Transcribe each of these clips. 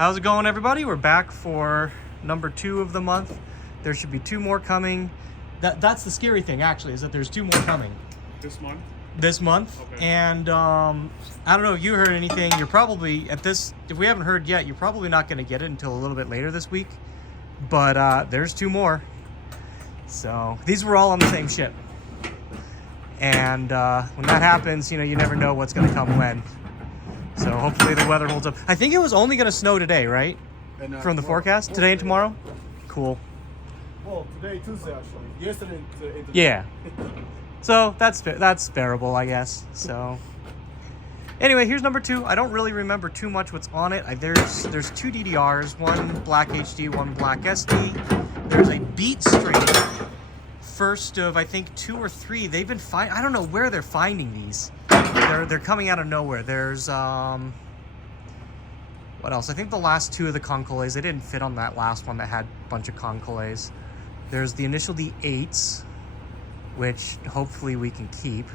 How's it going, everybody? We're back for number 2 of the month. There should be 2 more coming. That's the scary thing, actually, is that there's 2 more coming. This month? This month. Okay. And I don't know if you heard anything. You're probably, at this, if we haven't heard yet, you're probably not going to get it until a little bit later this week. But there's 2 more. So these were all on the same ship. And when that happens, you know, you never know what's going to come when. So hopefully the weather holds up. I think it was only going to snow today, right? And, from the forecast? Today and tomorrow? Cool. Well, today, Tuesday, actually. Yesterday. Yeah. So that's bearable, I guess. So anyway, here's number 2. I don't really remember too much what's on it. There's 2 DDRs, one black HD, one black SD. There's a BeatStream. First of, I think, 2 or 3. They've been I don't know where they're finding these. They're coming out of nowhere. There's what else? I think the last 2 of the Concoles, they didn't fit on that last one that had a bunch of Concoles. There's the initial D8s, which hopefully we can keep,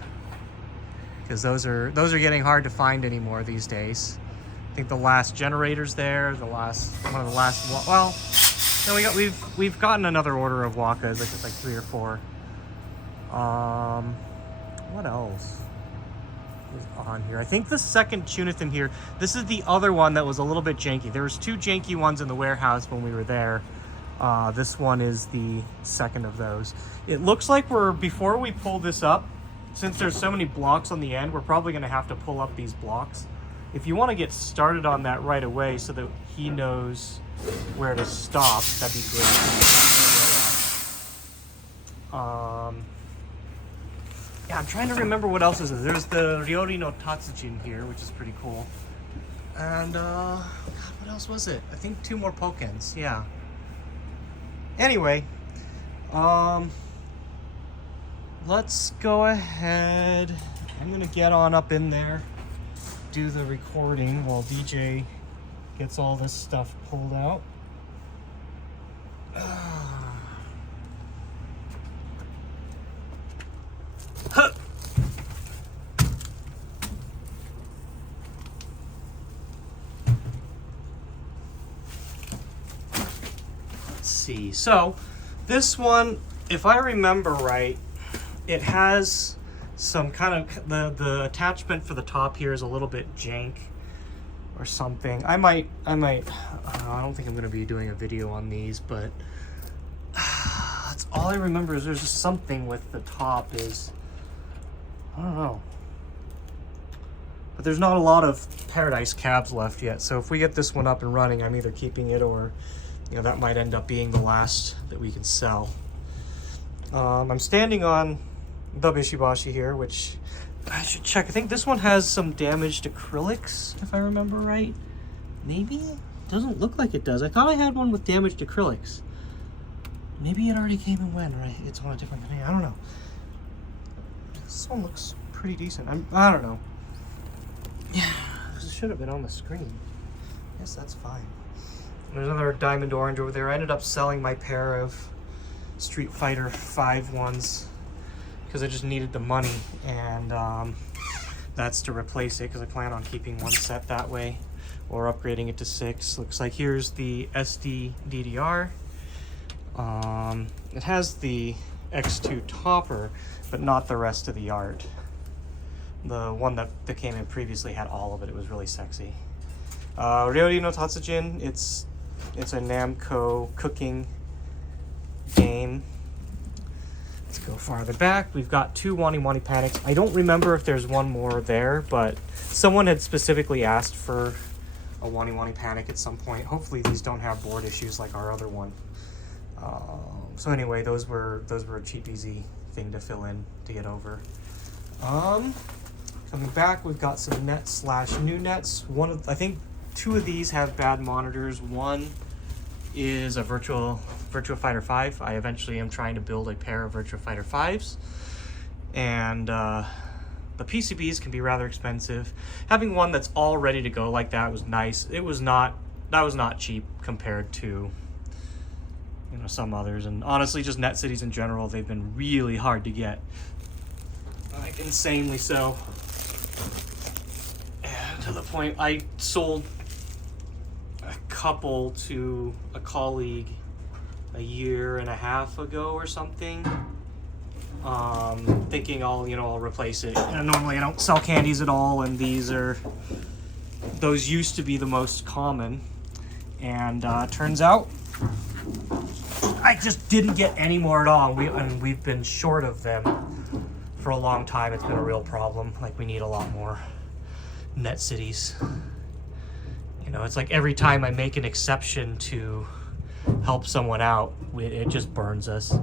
because those are getting hard to find anymore these days. I think the last generator's there. One of the last. Well, no, we've gotten another order of Wakas. Like it's like 3 or 4. What else is on here? I think the second Tunithin here. This is the other one that was a little bit janky. There was 2 janky ones in the warehouse when we were there. This one is the second of those. It looks like before we pull this up, since there's so many blocks on the end, we're probably going to have to pull up these blocks. If you want to get started on that right away so that he knows where to stop, that'd be great. Yeah, I'm trying to remember what else is there. There's the Ryori no Tatsujin here, which is pretty cool. And what else was it? I think 2 more Pokens, yeah. Anyway, let's go ahead. I'm gonna get on up in there, do the recording while DJ gets all this stuff pulled out. See, so this one, if I remember right, it has some kind of the attachment for the top here is a little bit jank or something. I don't think I'm going to be doing a video on these, but that's all I remember. Is there's just something with the top is, I don't know, but there's not a lot of Paradise cabs left yet. So if we get this one up and running, I'm either keeping it or, you know, that might end up being the last that we can sell. I'm standing on the Bishibashi here, which I should check. I think this one has some damaged acrylics, if I remember right. Maybe? Doesn't look like it does. I thought I had one with damaged acrylics. Maybe it already came and went, right? It's on a different thing. I don't know. This one looks pretty decent. I don't know. Yeah, this should have been on the screen. I guess that's fine. There's another diamond orange over there. I ended up selling my pair of Street Fighter 5 ones because I just needed the money, and that's to replace it because I plan on keeping one set that way or upgrading it to 6. Looks like here's the SD DDR. It has the X2 topper, but not the rest of the art. The one that came in previously had all of it. It was really sexy. Ryori no Tatsujin, it's a Namco cooking game. Let's go farther back. We've got 2 Wani Wani Panics. I don't remember if there's one more there, but someone had specifically asked for a Wani Wani Panic at some point. Hopefully these don't have board issues like our other one. So anyway, those were a cheap, easy thing to fill in to get over. Coming back, we've got some nets / new nets. I think 2 of these have bad monitors. One is a Virtua Fighter 5. I eventually am trying to build a pair of Virtua Fighter 5s. And the PCBs can be rather expensive. Having one that's all ready to go like that was nice. That was not cheap compared to, you know, some others. And honestly, just Net Cities in general, they've been really hard to get. Like insanely so. And to the point I sold couple to a colleague a year and a half ago or something, thinking I'll replace it. And normally I don't sell candies at all, and those used to be the most common, and turns out I just didn't get any more at all. We've been short of them for a long time. It's been a real problem. Like, we need a lot more net cities. It's like every time I make an exception to help someone out, it just burns us.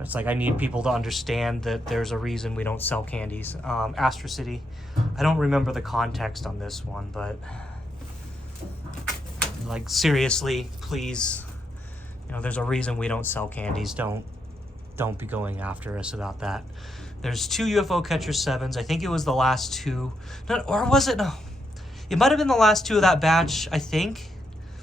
It's like I need people to understand that there's a reason we don't sell candies. Astro City, I don't remember the context on this one, but like, seriously, please, there's a reason we don't sell candies. Don't be going after us about that. There's 2 UFO Catcher 7s. I think it was the last 2, or was it? No, it might have been the last 2 of that batch, I think.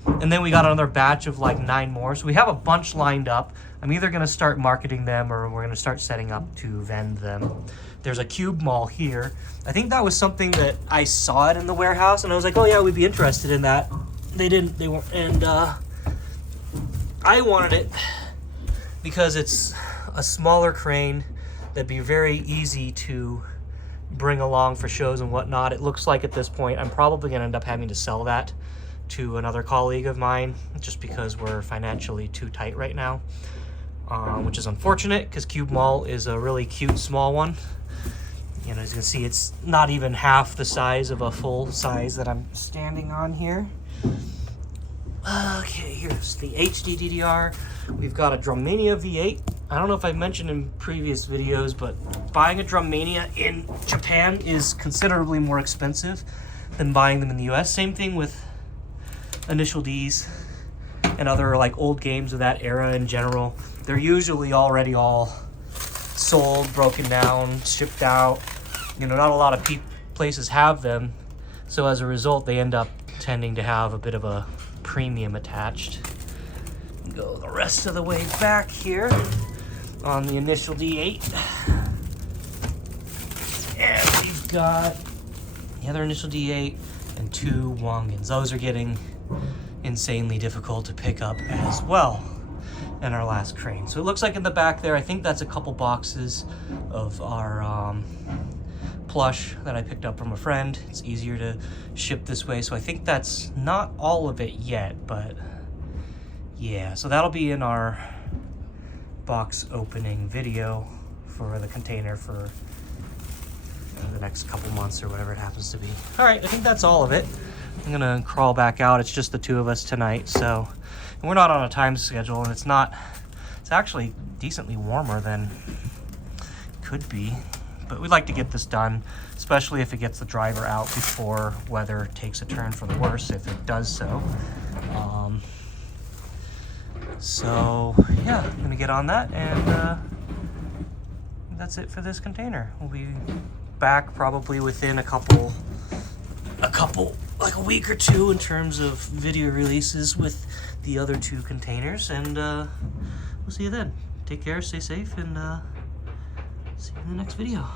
And then we got another batch of like 9 more. So we have a bunch lined up. I'm either going to start marketing them, or we're going to start setting up to vend them. There's a Cube Mall here. I think that was something that I saw it in the warehouse, and I was like, oh yeah, we'd be interested in that. They weren't, and I wanted it because it's a smaller crane that'd be very easy to bring along for shows and whatnot. It looks like at this point I'm probably going to end up having to sell that to another colleague of mine, just because we're financially too tight right now, which is unfortunate because Cube Mall is a really cute small one. As you can see, it's not even half the size of a full size that I'm standing on here. Okay, here's the HD DDR. We've got a Drummania V8. I don't know if I mentioned in previous videos, but buying a Drummania in Japan is considerably more expensive than buying them in the US. Same thing with Initial Ds and other like old games of that era in general. They're usually already all sold, broken down, shipped out. Not a lot of places have them, so as a result they end up tending to have a bit of a premium attached. Go the rest of the way back here on the Initial D8, and we've got the other Initial D8 and 2 Wongans. Those are getting insanely difficult to pick up as well in our last crane. So it looks like in the back there, I think that's a couple boxes of our plush that I picked up from a friend. It's easier to ship this way, so I think that's not all of it yet, but yeah, so that'll be in our box opening video for the container for the next couple months or whatever it happens to be. All right, I think that's all of it. I'm gonna crawl back out. It's just the 2 of us tonight, so, and we're not on a time schedule, and it's actually decently warmer than it could be. But we'd like to get this done, especially if it gets the driver out before weather takes a turn for the worse, if it does so. So yeah, I'm gonna get on that, and that's it for this container. We'll be back probably within a couple, like a week or 2 in terms of video releases with the other 2 containers, and we'll see you then. Take care, stay safe, and see you in the next video.